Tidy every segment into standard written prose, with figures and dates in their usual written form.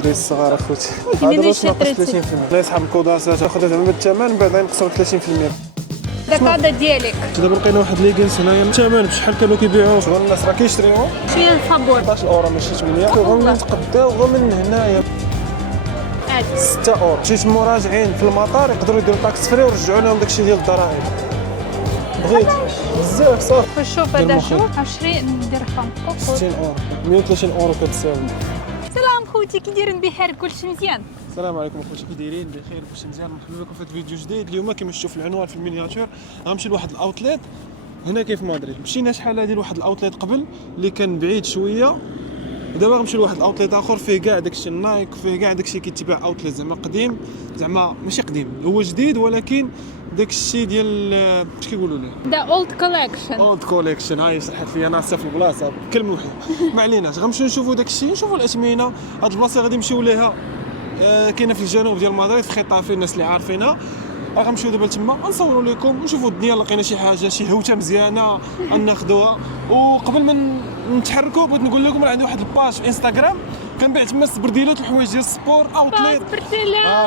الدراري الصغار اخوتي كاينين هذا شي ناقص 30%. 30. لا يسحب الكوداسات تاخذها زعما بالثمن بعد ينقصوا 30%. داك ديالك دابا لقينا واحد ليغينس هنايا الثمن بشحال كانوا كيبيعوه شغل الناس راه كيشريوه شويه الفابور 14 اورو ماشي 8 غنبدا نتقداو غير من هنايا عادي 6 اورو مشيت مراجعين في المطار يقدروا يديروا طاكس فري ويرجعوا لهم داكشي ديال الضرائب بغيت بزاف صافي شوف هذا شوف 20 درهم 60 اورو 130 اورو كتساوي. سلام خوتي كي دايرين بخير كلشي مزيان السلام عليكم اخوتي كي دايرين بخير كلشي مزيان مرحبا بكم في هذا الفيديو جديد. اليوم كما شفتوا في العنوان في المينياتور غنمشي لواحد الاوتليت هنا كيف مدريد. مشينا شحال هادي لواحد الاوتليت قبل اللي كان بعيد شويه ودابا غنمشي لواحد الاوتليت اخر فيه كاع داكشي النايك وفيه كاع داكشي كيتباع اوتليت زعما قديم زعما ماشي قديم هو جديد ولكن داكشي ديال اش كيقولوا ليه ذا اولد كوليكشن اولد كوليكشن. هاي شرحت لي ناس في البلاصه بكلمه وحده ما عليناش غنمشيو نشوفوا داكشي نشوفوا الاثمنه. هاد البلاصه غادي نمشيو ليها كاينه في الجنوب ديال مدريد في خطافي الناس اللي عارفينها. غنمشيو دابا تما غنصوروا لكم ونشوفوا الدنيا لقينا شي حاجه شي هوته مزيانه غناخذوها. وقبل ما نتحركوا بغيت نقول لكم راه عندي واحد الباج في انستغرام كنبيع تما السبرديلات الحوايج ديال السبور اوتليت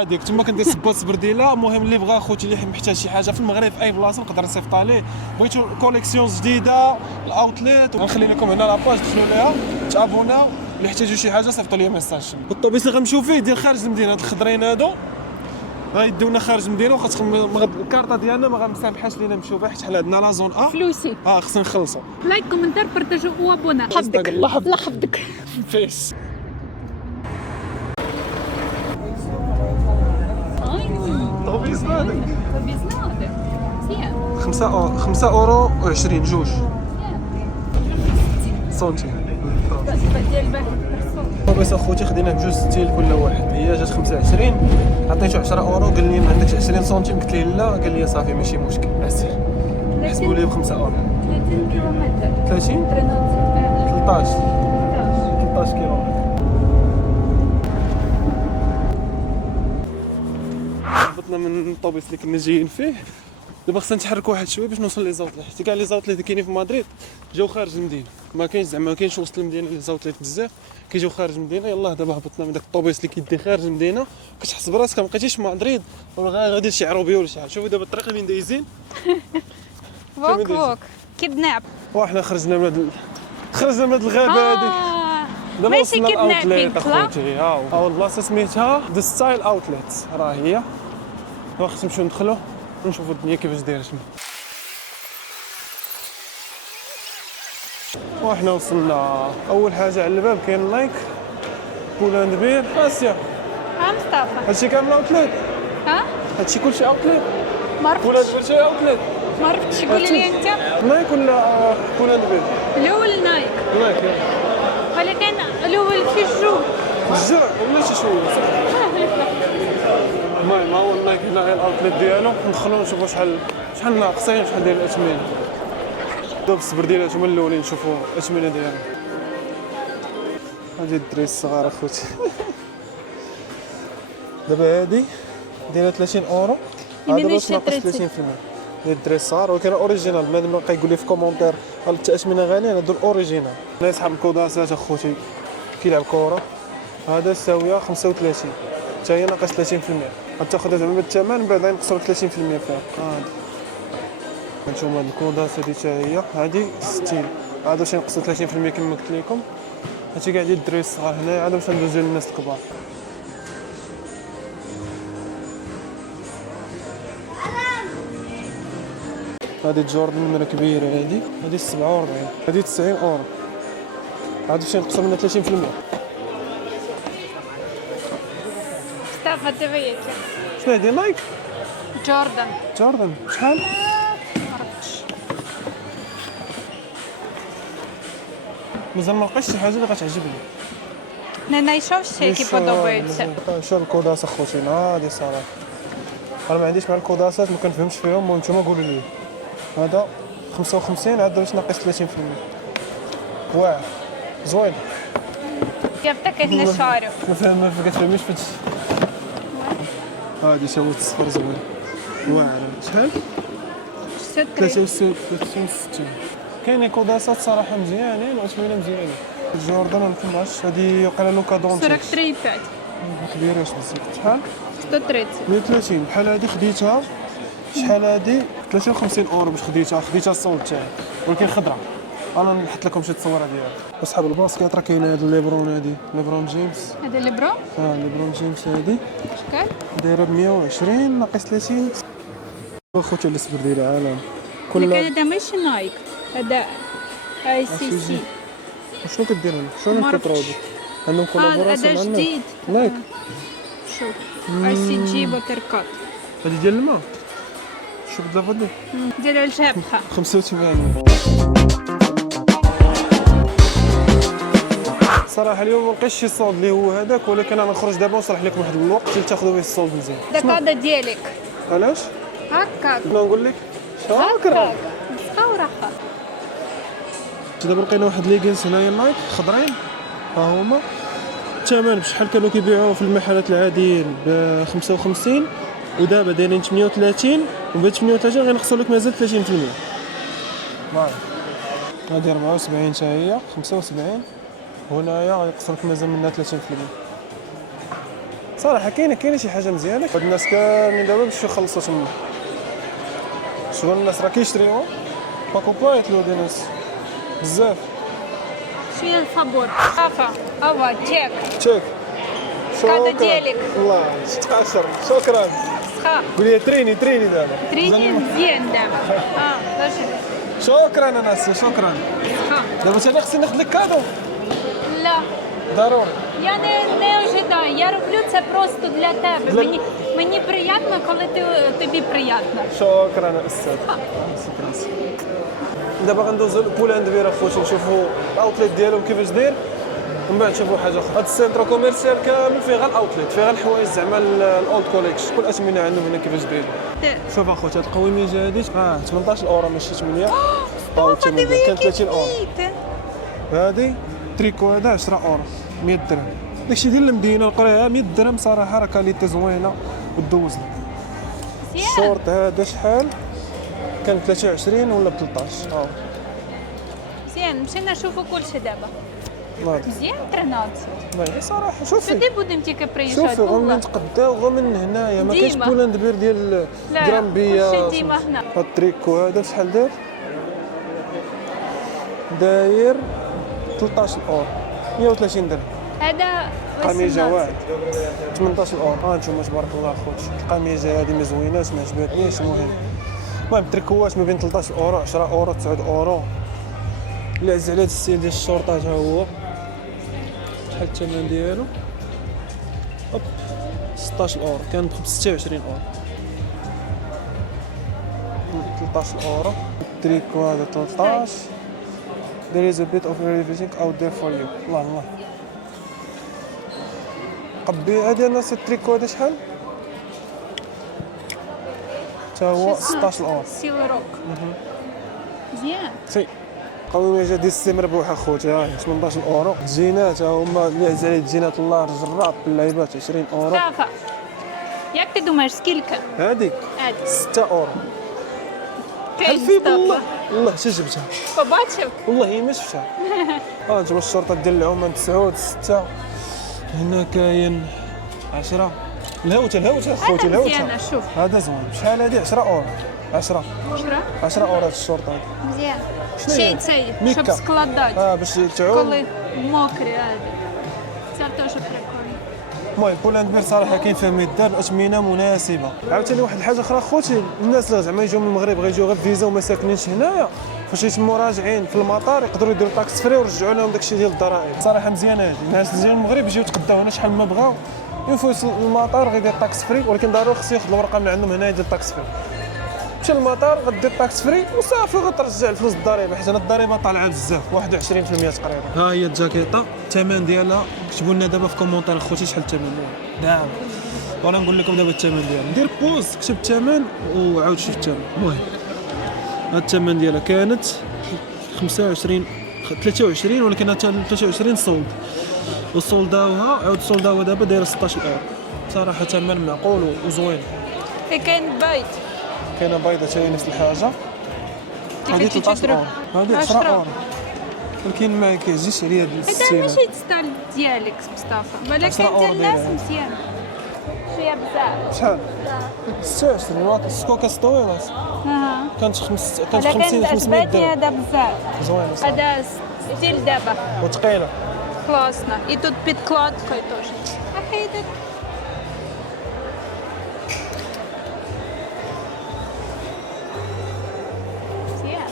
ديك تما كندير سبوت سبرديله. المهم اللي بغا خوتي اللي محتاج شي حاجه في المغرب في اي بلاصه نقدر نصيفط عليه. بغيتو كوليكسيون جديده الاوتليت غنخلي لكم هنا لاباج دخلوا ليها تابوناو. اللي يحتاجوا شي حاجه صيفطوا لي ميساج. الطوبيس اللي غنمشيو فيه ديال خارج المدينه هاد الخضرين هادو غيديونا خارج المدينه وخاصكم الكارطه ديالنا ما غنسامحاش لينا نمشيو بها حيت حنا عندنا لا زون فلوسي خصنا نخلصوا. لايك كومنتار بارطاجو وابونا حفظك الله يحفظك. الله يحفظك فيس طوبيس هذاك مزيان 5 اورو و20 جوج سنتيم. ديال الباهي طوبيس اخوتي خدينا بجوج ستيل كل واحد. هي جات 25 عطيتو 10 اورو قال لي ما عندكش 20 سنتيم قلت ليه لا قال لي صافي ماشي مشكل اسير حسبوا لي ب 5 اورو 30 كيلومتر 30 13 كيلومتر. هبطنا من الطوبيس اللي كنا جايين فيه دابا خصنا نتحركوا واحد شويه باش نوصل لي زاوتليت حيت كاع لي زاوتليت اللي كاينين في مدريد جاو خارج المدينه. ما كاينش زعما ما كاينش وسط المدينه لي زاوتليت بزاف كيجيو خارج المدينه. يلاه دابا هبطنا من داك الطوبيس اللي كيدي خارج المدينه كتحس براسك ما بقيتيش في مدريد ولا غادي لشي عروبيه ولا شي حاجه. شوفوا دابا الطريق اللي دايزين فوك كيدناب وحنا خرجنا من هاد الغابه هادي. دابا ماشي وصلنا كيدنابينغ الاوتليت لا اخوتي. ها البلاصه سميتها ذا ستايل اوتليت راه هي. دابا خصنا نمشيو ندخلوا ونشوفوا الدنيا كيفاش دايره تما. وحنا وصلنا اول حاجه على الباب كاين لايك بولاند بير اسيا. مصطفى هادشي كامل اوتليت ها هادشي كلشي اوتليت ما بولاند عرفتش بير شي اوتليت ما عرفتش قولي لي انت نايك ولا بولاند بير الاول نايك نايك ولكن الاول في الجو الزرع ولا شي شويه صح. المهم ها هو النايك هنا هي الاوتليت ديالو ندخلوا نشوفوا شحال ناقصين شحال داير الاثمنه. دوب السبرديلات هما الاولين نشوفوا الاثمنه ديالهم. هادي الدراري الصغار اخوتي دابا هادي دايره 30 اورو. هذا باش ناقص 30% ديال الدراري الصغار ولكن اوريجينال. بنادم بقى يقول لي في كومونتير قال التأثمنة غاليين هادو الاوريجينال. انا يسحب الكوداسات اخوتي كيلعب كره هذا ساويه 35 حتى هي ناقص 30%. غتاخذها زعما بالثمن من بعد ينقصوا 30% فيها. هادي هانتوما هاد الكوداس هادي حتى هي هادي 60 عاد باش ينقصوا 30% كما قلت لكم. هادشي كاع ديال الدراري الصغار هنايا عاد باش ندوزو للناس الكبار. هادي جوردن نمره كبيره هادي 47 هادي 90 اورو عاد باش ينقصوا منها 30%. مصطفى دابا شنو هادي نايك جوردن شحال؟ مازال ما لقيتش شي حاجه اللي غتعجبني. انا نشوف شي كي podobається. شوف الكوداس اخوتي هادي صراحه انا ما عنديش مع الكوداسات ما كنفهمش فيهم. المهم نتوما قولوا لي هذا 55 عاد باش ناقص 30%. واعر زوين يعطيك هنا شعره ما كتفهميش فهادشي. هادي شويه الصفر زوين واعر. شحال؟ 63. كاينين كوداسات صراحه مزيانين واثمنه مزيانين. جوردن ما نعرفش هادي وقيلا لوكا دونتيش صورك تريبات ما كبيراش بزاف. شحال؟ 130. 130. بحال هادي خديتها شحال هادي 53 اورو باش خديتها الصوت تاعي، ولكن خضرا. انا نحط لكم شي تصويره ديالها. اصحاب الباسكيت راه كاين هاد ليبرون، هادي ليبرون جيمس. هذا ليبرو ليبرون جيمس هادي شكال دايره ب 120 ناقص 30. خوتي الاسبر ديال العالم اللي كل. كان هذا ماشي نايك، هذا اي سي سي. شنو كدير هنا؟ شنو ما عرفتش. كتروضي؟ عندهم كولابوراسيون هذا مع جديد. نايك. شوف اي سي جي بوتر كات هادي ديال الماء. شوف بدلا فضي ديال الجبهه 85. صراحه اليوم ما لقيتش شي صوت اللي هو هذاك، ولكن انا نخرج دابا ونصلح لكم واحد الوقت اللي تاخذوا فيه الصوت مزيان. داك هذا ديالك علاش؟ هكاك بغينا نقول لك شكرا. بصحه وراحه. دابا لقينا واحد ليغينز هنايا نايك خضرين، ها هما الثمن بشحال كانوا كيبيعوه في المحلات العاديين ب 55، ودابا دايرين 38، وبهاد 38 غينقصوا لك مازال 30%. هادي 74 حتى هي 75، وهنايا غينقص لك مازال منها 30%. صراحه كاينه شي حاجه مزيانه. هاد الناس كاملين دابا باش يخلصوا تما. شغل الناس راه كيشريوها باكو بايت لو دي ناس بزاف. شويه الصبور صافا هو تشيك شكرا ديالك. الله تقاشر. شكرا. صخا قول لي تريني دابا. تريني مزيان دابا. باش شكرا انس شكرا. صخا دابا ثاني خصني ناخذ لك كادو لا ضروري. я не ожидаю. Я роблю це просто для тебе. Мені приємно, коли тобі приємно. شكرا استاذ. شكرا. دابا غندوزو لبولاند بير اخوتي نشوفوا الاوتليت ديالهم كيفاش داير، ومن بعد نشوفوا حاجه اخرى. هاد السنتر كوميرسيال كامل فيه غير الاوتليت، فيه غير الحوايج زعما الاولد كوليكشن. كل الاثمنه عندهم هنا كيفاش داير. شوف اخوتي هاد القويمه هادي 18 اورو ماشي 8. كان 30 اورو. هادي تريكو هذا 10 اورو 100 درهم. داكشي ديال المدينه القريه 100 درهم صراحه، راه كاليتي زوينه ودوزنا. الشورت هذا شحال كان 23 ولا ب 13. مزيان مشينا نشوفوا كلشي دابا. ناضي مزيان 13. والله صراحه شوفي Сюди будемо тільки приїжджати. شوفي غنبدا نتقداو غير من هنايا، ما كاينش ديما. بولاند بير ديال لا، جرامبيا. كلشي ديما هنا. هاد التريكو هذا شحال داير 13 اورو 130 درهم. هذا قميجه واحد 18 اورو. نتوما تبارك الله اخوتي القميجه هذه ما زويناش ما عجبتنيش. المهم التريكوات ما بين 13 اورو 10 اورو 9 اورو. اللي عز على هذا الستيل ديال الشورطات ها هو شحال الثمن ديالو؟ 16 اورو كان ب 26 اورو. 13 اورو. التريكو هذا 13. There is a bit of everything out there for you. الله قبي هذا الناس التريكو هذا شحال؟ تا هو 16 اورو. سيل روك. مزيان. سي قويمه ديال السي مربوح اخوتي. ها 18 اورو. الجينات ها هما اللي عز عليه الجينات اللارج الراب باللعيبات 20 اورو. صافا. Як ти думаєш, скільки? هذيك 6 اورو. كاين حلفي صافا. بالله والله حتى جبتها побачив؟ والله ما شفتها. نجيب الشرطه ديال العمان 9 6. هنا كاين 10. الهوته اخوتي هذا مزيانه شوف. هذا زوين. شحال هذه 10 اورو 10 اورو هاد الشرطه هذه. مزيان. شنو هي؟ Ще й цей, Мікка. щоб складати, باش تعوم. коли мокрі. Це теж прикольно. المهم بولاند بير صراحه كاين فيها ميدان اثمنه مناسبه. عاوتاني واحد الحاجه اخرى خوتي، الناس اللي زعما يجيو من المغرب غيجيو غير فيزا وما ساكنينش هنايا، فاش يتموا راجعين في المطار يقدروا يديروا طاكس فري ويرجعوا لهم داكشي ديال الضرائب. صراحه مزيانه هذه. الناس اللي جايين من المغرب يجيو يتقداو هنا شحال ما بغاو، يوصل للمطار غيدير طاكس فري، ولكن ضروري خصو ياخذ الورقه من عندهم هنايا ديال طاكس فري. مشى للمطار غدير طاكس فري وصافي غترجع الفلوس الضريبه، حيت انا الضريبه طالعه بزاف 21% تقريبا. ها هي الجاكيطه الثمن ديالها كتبوا لنا دابا في كومونتير اخوتي شحال الثمن دابا، وانا نقول لكم دابا الثمن ديالها. دير بوز كتب الثمن وعاود شوف الثمن. المهم هاد الثمن ديالها كانت 23 ولكن هاد 23 صولد وصولداوها عاود صولداوها دابا دايره 16 اورو. صراحه ثمن معقول وزوين. كاين بايت. كاينه بيضه حتى هي نفس الحاجه. هذه 13 اورو. هذه 10 اورو. ولكن ما كيعجبش عليا هاد هذا الستيل. ماشي ستايل ديالك مصطفى، ولكن 10 ديال أورو الناس دايرة. مزيان. شويه بزاف. شحال؟ 26 واط سكوكا ستويلات اها كانت 50 ولكن 500 عجبتني درهم. هذا بزاف. زوينه صراحه هذا ستيل دابا وثقيله. классно. И тут подкладкой тоже. Ах, это... مزيان.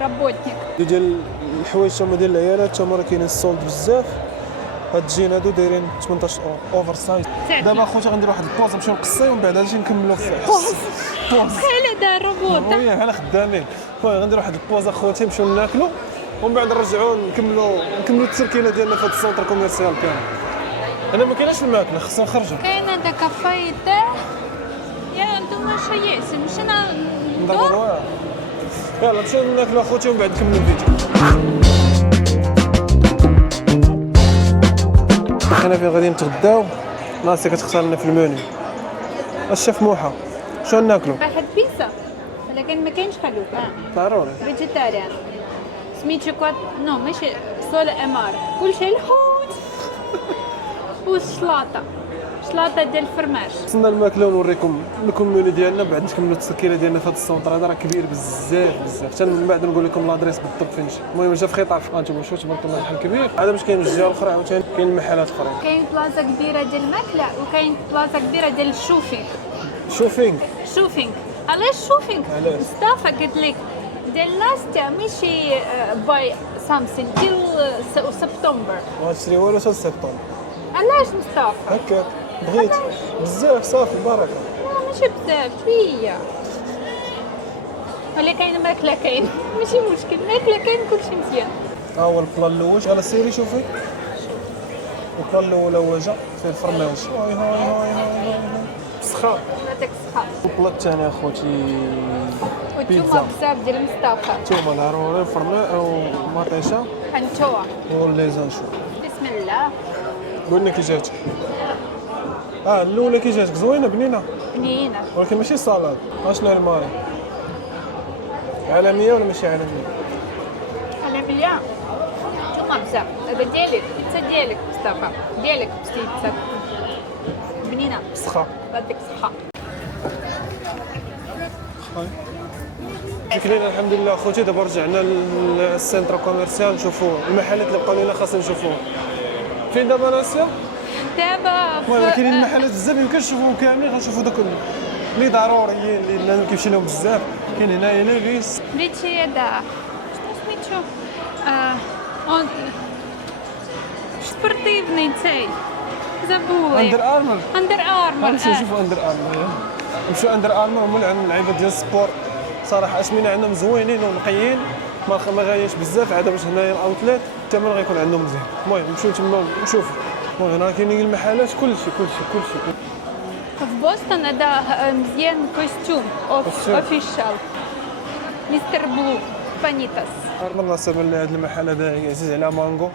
работник. ديال الحوايج هما ديال العيالات هما راه كاينين السولد بزاف. هاد الجين هادو دايرين 18 اوفر سايز. دابا اخوتي غندير واحد البوز نمشيو نقصيو ومن بعد غادي نكملوا في بوز بحال هذا الروبوت. وي بحال خدامين. المهم غندير واحد البوز اخوتي نمشيو ناكلوا ومن بعد نرجعوا نكملوا التركيله ديالنا في هاد السونتر كوميرسيال كامل. انا ما كايناش الماكله خصنا نخرجوا كاين هذا كافي تاع يا انتم شيء مشينا ندور. ندوروا. يلا نمشيو ناكلوا اخوتي ومن بعد نكملوا الفيديو. حنا فين غادي نتغداو ناصي كتختار لنا في المنيو. الشيف موحى شنو ناكلوا؟ واحد بيتزا ولكن ما كاينش خلوق. ضروري. فيجيتاريان سميتو كوات نو ماشي سول امار كلشي الحوت والشلاطه ديال الفرماج. وصلنا الماكله ونوريكم المنيو ديالنا بعد نكملوا التسكيله ديالنا في هذا السونتر هذا راه كبير بزاف حتى من بعد نقول لكم لادريس بالضبط فين جا. المهم جا في خطاف انتم شفتوا تبارك الله محل كبير. هذا باش كاين الجهه الاخرى عاوتاني كاين المحلات اخرين. كاين بلاصه كبيره ديال الماكله وكاين بلاصه كبيره ديال الشوفينغ. شوفينغ علاش شوفينغ؟ علاش؟ مصطفى قلت لك ديال الناس تاع ماشي باي سامسونج ديال سبتمبر. ما تشري والو حتى سبتمبر. علاش مصطفى؟ هكاك بغيت بزاف صافي بركه. لا ماشي بزاف شويه ولا كاين ماكله كاين ماشي مشكل ماكله كاين كلشي مزيان. ها هو البلان الاول على سيري شوفي. البلان الاول هو جا فيه الفرماج هاي سخان. هذاك الصحه البلان الثاني اخوتي والثومه بزاف ديال مصطفى. ثم ضروري الفرماج ومطيشه حنتوه والليزانشو. بسم الله. قولنا كي جاتك. الاولى كي جاتك زوينه بنينه بنينه ولكن ماشي صالاد. اشنو هي الماري؟ عالميه ولا ماشي عالميه؟ على بليا ثومه بزاف. هذا ديالك البيتزا ديالك مصطفى ديالك بيتزا بنينه سخا. يعطيك الصحه. كلينا الحمد لله اخوتي. دابا رجعنا للسنتر كوميرسيال نشوفوا المحلات اللي بقاو لنا خاصنا نشوفوهم. فين دابا ناسيا؟ دابا المهم كاينين المحلات بزاف يمكن نشوفوهم كاملين. غنشوفوا دوك اللي ضروريين اللي لازم كيمشي لهم بزاف. كاين هنايا ليفيس بديتي هذا شنو سميتو سبورتيفني تاعي زبوي اندر ارمر. غنمشيو نشوفوا اندر ارمر. نمشيو اندر ارمر هما عند اللعيبه ديال السبور صراحه. اسمينا عندهم زوينين ونقيين ما غاياش بزاف عاد باش هنايا الاوتليت الثمن غيكون عندهم مزيان. المهم نمشيو تما نشوفوا. المهم هنا كاينين المحلات كلشي. في بوسطن هذا مزيان كوستيوم اوفيشال مستر بلو بانيتاس. والله سبب لي هذا المحل هذا عزيز على مانغو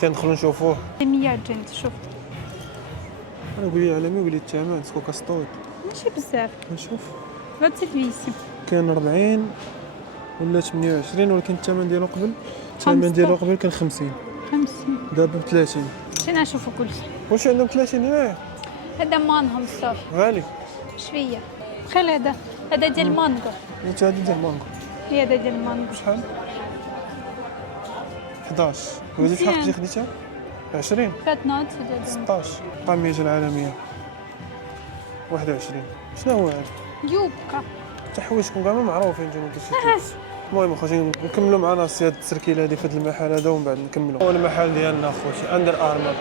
تندخلوا نشوفوه. 100 جنت شفت انا قولي عالمي قولي الثمن سكوكا ستويت ماشي بزاف. نشوف 28 كان 40 ولا 28 ولكن الثمن ديالو قبل كان 50 دابا ب 30. مشينا نشوفو كلشي. واش عندهم 30 هنايا؟ هذا مانهم صافي غالي شويه بخير. هذا ديال المانغو. انت هذا ديال مانغو هي هذا ديال المانغو شحال؟ 11 وهذه شحال كنتي خديتها؟ 20 فات نوت 16 قامية العالمية 21. شنو هو هذا؟ يوبكا حتى حوايجكم كاع ما معروفين جنوب الشتاء. المهم اخوتي نكملوا معنا هاد التركيله هذه في هذا المحل هذا ومن بعد نكملوا. هو المحل ديالنا اخوتي اندر ارمر.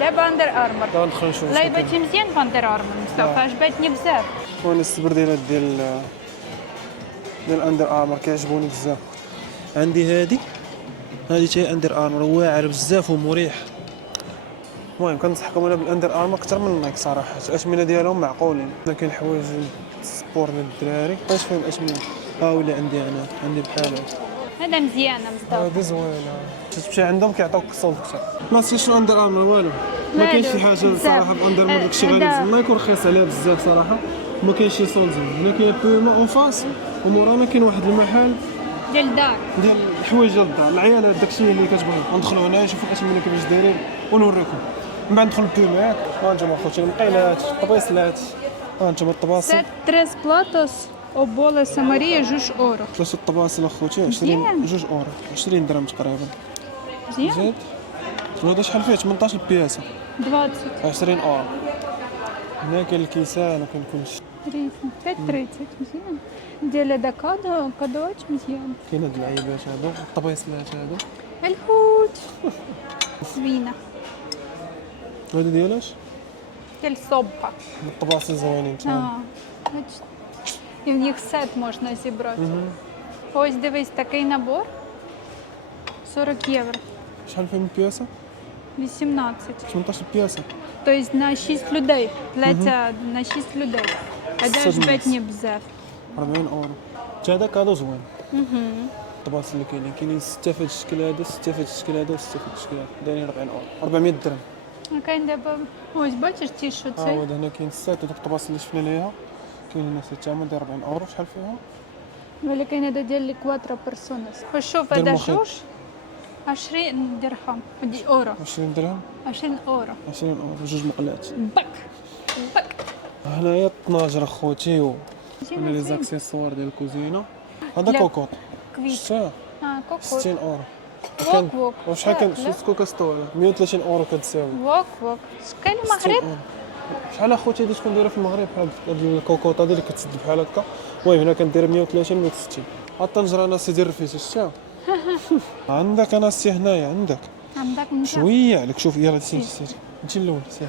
دابا اندر ارمر. دابا ندخل نشوف. لا يباتي مزيان في اندر ارمر مصطفى عجبتني بزاف. وانا السبرديلات ديال اندر ارمر كيعجبوني بزاف. عندي هذه تاهي اندر ارمر واعر بزاف ومريح. المهم كنصحكم انا بالاندر ارمر اكثر من نايك صراحه. الاشمنه ديالهم معقولين. كاين حوايج السبور ديال الدراري اش فيهم الاشمنه. ولا عندي بحال هذا مزيان مصطفى. هذه زوينه. تمشي عندهم كيعطيوك الصوت اكثر. ما نسيتش اندر ارمر والو. ما كاينش شي حاجه صراحه باندر ارمر داكشي غالي بزاف. الله يكون رخيص عليها بزاف صراحه. ما كاينش شي صوت زوين. هنا كاين بوما اون فاس ومورانا كاين واحد المحل ديال الدار. ديال الحوايج ديال الدار، العيالات داكشي اللي كتبغي. ندخلوا هنا نشوفوا الاشمنه كيفاش دايرين ونوريكم. من بعد ندخلوا البيمات، ها انتم اخوتي المقيلات، الطبيصلات، ها انتم الطباصل. Це 3 платос оболеса Марія جوج اورو. 3 الطباصل اخوتي 20 جوج اورو، 20 درهم تقريبا. مزيان. زيد هذا شحال فيه 18 بياسه 20. 20 اورو. هنا كاين الكيسان وكاين كلشي. 30. 30 مزيان. ديال هذا كادوات مزيان. كاين هاد اللعيبات هادو، الطبيصلات هادو. الحوت. زوينه. هادو ديالاش؟ ديال الصوبه. الطباصل زوينين تمام. Бачите. І в них сет можна зібрати. Ось дивись, такий набор. 40 євро. شحال فيه من بياسه؟ 18. 18 بياسه. Тобто на 6 людей. Плетя на 6 людей. А де ж бетні бзев. 40 اورو. حتى هذا كادو زوين. الطباصل اللي كاينين 6 في هاد الشكل هذا، 6 في هاد الشكل هذا، و6 في هاد الشكل هذا، دايرين 40 اورو، 400 درهم. А кайн дабا. Ось бачиш ті, що ها це. هو هنا كاين السات ودوك الطباصل اللي شفنا ليها، كاين هنا الثمن داير 40 اورو. شحال فيها؟ ولا كاين هذا ديال 4 بيرسوناس. وشوف ديال هذا المخيط. جوج 20 درهم. دي اورو. 20 درهم، 20 اورو. 20 اورو، جوج مقلات. بك. بك. هنايا الطناجر اخوتي و هنا لي زين. زاكسيسوار ديال الكوزينه. هذا لا. كوكوط كويت. شتاه كوكو. 60 اورو. ووك ووك. وشحال كان لا. شفت كوكا ستولا 130 اورو كتساوي. ووك ووك. شكال 60 المغرب؟ أورو. شحال اخوتي هادي تكون دايره في المغرب بحال هاد الكوكوط هادي اللي كتسد بحال هكا. المهم هنا كندير 130 160. الطنجره انا سيدي الرفيسي شتاه. عندك انا سي هنايا عندك عندك مزيان. شويه عليك. شوف يلاه سير انت الاول سير.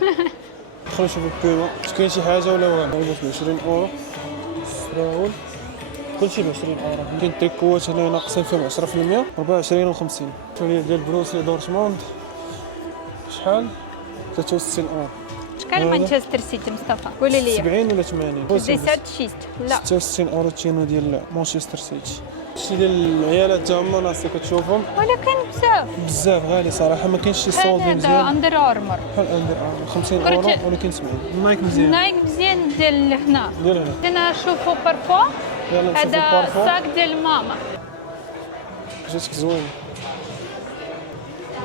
دخلوا شوفوا البيما واش كاين شي حاجه ولا والو. ب 20 اورو السراول كلشي ب 20 اورو. كاين تريكوات هنا ناقصين فيهم 10%، 24 و 50. شويه ديال بروسلي دورتموند شحال 63 اورو. شكال مانشستر سيتي مصطفى؟ قولي لي. 70 ولا 80 66. لا. 66 اورو تينو ديال مانشستر سيتي. شي ديال العيالات تا هما ناس كتشوفهم ولكن بزاف. بزاف غالي صراحه، ما كاينش شي صولدي هذا مزيان. اندر ارمر. بحال اندر ارمور 50 اورو كرتي. ولكن 70. نايك مزيان نايك مزيان ديال هنا. ديال هنا. هنا نشوفوا بارفون. يلا نشوفوا هذا البارفون. الساك ديال ماما. جاتك زوين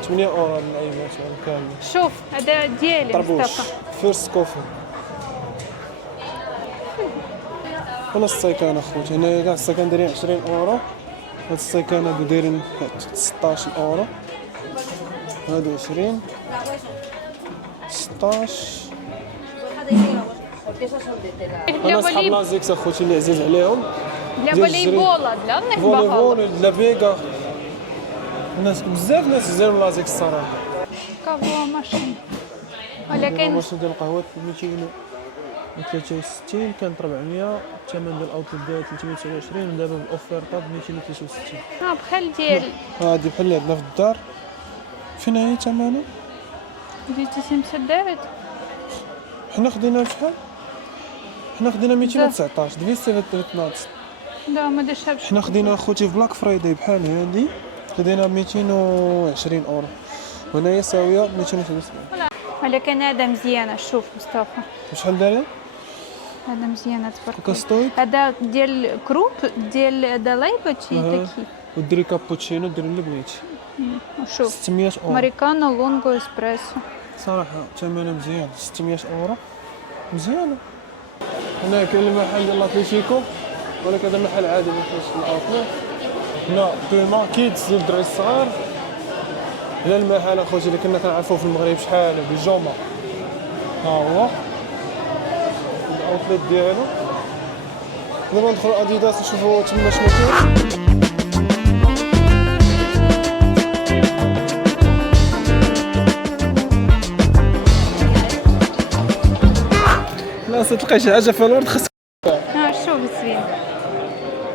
8 اورو هاد اللعيبات كامله. شوف هذا ديالي طربوش مصطفى. فيرست كوفي. هنا السيكان اخوتي، هنا كاع السيكان دايرين 20 اورو. هاد السيكان هادو دايرين 16 اورو. هادو 20 16. انا صحاب لازيكس اخوتي اللي عزيز عليهم. لا ديال فوليبول لا فوليبول نحبها. لا بيغا. الناس بزاف ناس عزيزين من لازيكس الصراحه. كافو ماشين. ولكن ولكن الماشين ديال القهوه 263 كانت 400. الثمن ديال الاوتلت ديال 329 ودابا بالاوفيرطا ب 263. بحال ديال هادي بحال اللي عندنا في الدار. فين هي ثمنها؟ 279. حنا خدينا شحال؟ حنا خدينا 219 219. لا ما دشابش. حنا خدينا اخوتي في بلاك فرايداي بحال هادي خدينا 220 اورو، وهنايا ساويه 273. ولكن هذا مزيانه. شوف مصطفى شحال دايره؟ هذا مزيانه كوكا تفرق. ستويك هذا ديال كروب ديال دالايباتشي تاكي. وديري كابوتشينو ديري اللي بغيتي. وشوف 600 اورو امريكانو لونغو اسبريسو. صراحه ثمنها مزيان. 600 اورو مزيانه. هنا كاين المحل ديال لاتليتيكو ولكن هذا محل عادي ما فيهش الاوتلت. هنا بيما كيدز ديال الدراري الصغار. هنا المحل اخوتي اللي كنا كنعرفوه في المغرب شحال بيجوما. ها هو الاوتلت ديالو. دابا ندخلوا اديداس نشوفوا تما شنو كاين. لا تلقى شي حاجه في الورد خاصك. شوف زوين.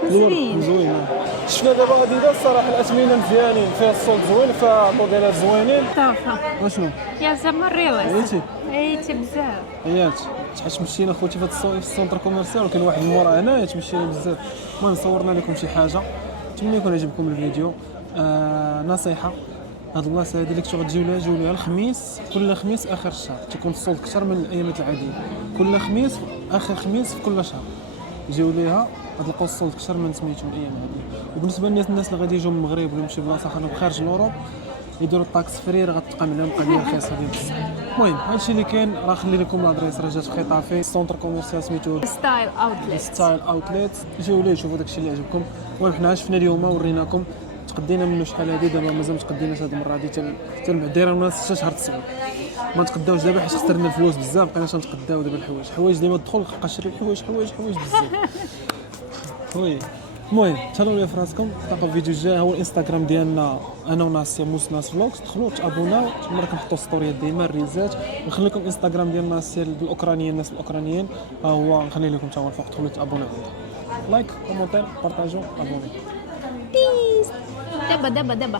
زوين. زوين. شفنا دابا اديداس الصراحه الاثمنه مزيانين، فيها الصوت زوين، فيها موديلات زوينين. صافا. واشنو؟ يا زعما ريلاس. عييتي؟ عييتي بزاف. عيات شحال تمشينا خوتي في هذا السونتر كوميرسيال وكاين واحد المورا هنايا تمشينا بزاف. المهم صورنا لكم شي حاجه. نتمنى يكون عجبكم الفيديو. نصيحه، هاد البلاصه هادي اللي كنتو غتجيو لها الخميس، كل خميس اخر الشهر تيكون الصوت اكثر من الايامات العاديه. كل خميس اخر خميس في كل شهر يجيو ليها غتلقاو الصوت اكثر من سميتو الايام هذه. وبالنسبه للناس اللي غادي يجيو من المغرب ولا يمشيو بلاصه اخرى خارج الاوروب يديروا الطاكس فري، راه غتبقى معاهم قضيه رخيصه ديال بصح. المهم هادشي اللي كاين، راه خلي لكم لادريس، راه جات في خطافي سونتر كوميرسيال سميتو ستايل اوتلت. ستايل اوتليت. جيو ليه شوفوا داكشي اللي عجبكم. المهم حنا شفنا اليوم وريناكم، تقدينا منه شحال هادي، دابا مازال ما تقديناش هاد المره هادي حتى دايره لنا 6 شهر تصوير. ما نتقداوش دابا حيت خسرنا الفلوس بزاف، بقيناش نتقداو دابا الحوايج ديما تدخل بقى شري حوايج بزاف. وي المهم تهلاو ليا في راسكم، نتلاقاو في فيديو الجاي. هو الانستغرام ديالنا انا وناسيا موس فلوكس، دخلوا تابوناو، تما راه كنحطوا ستوريات ديما الريزات. نخلي لكم انستغرام ديال ناسيا بالاوكرانيين، الناس الاوكرانيين ها هو، نخلي لكم حتى هو الفوق، دخلوا تابوناو عنده. لايك كومونتير بارطاجيو ابوني. بيس. دابا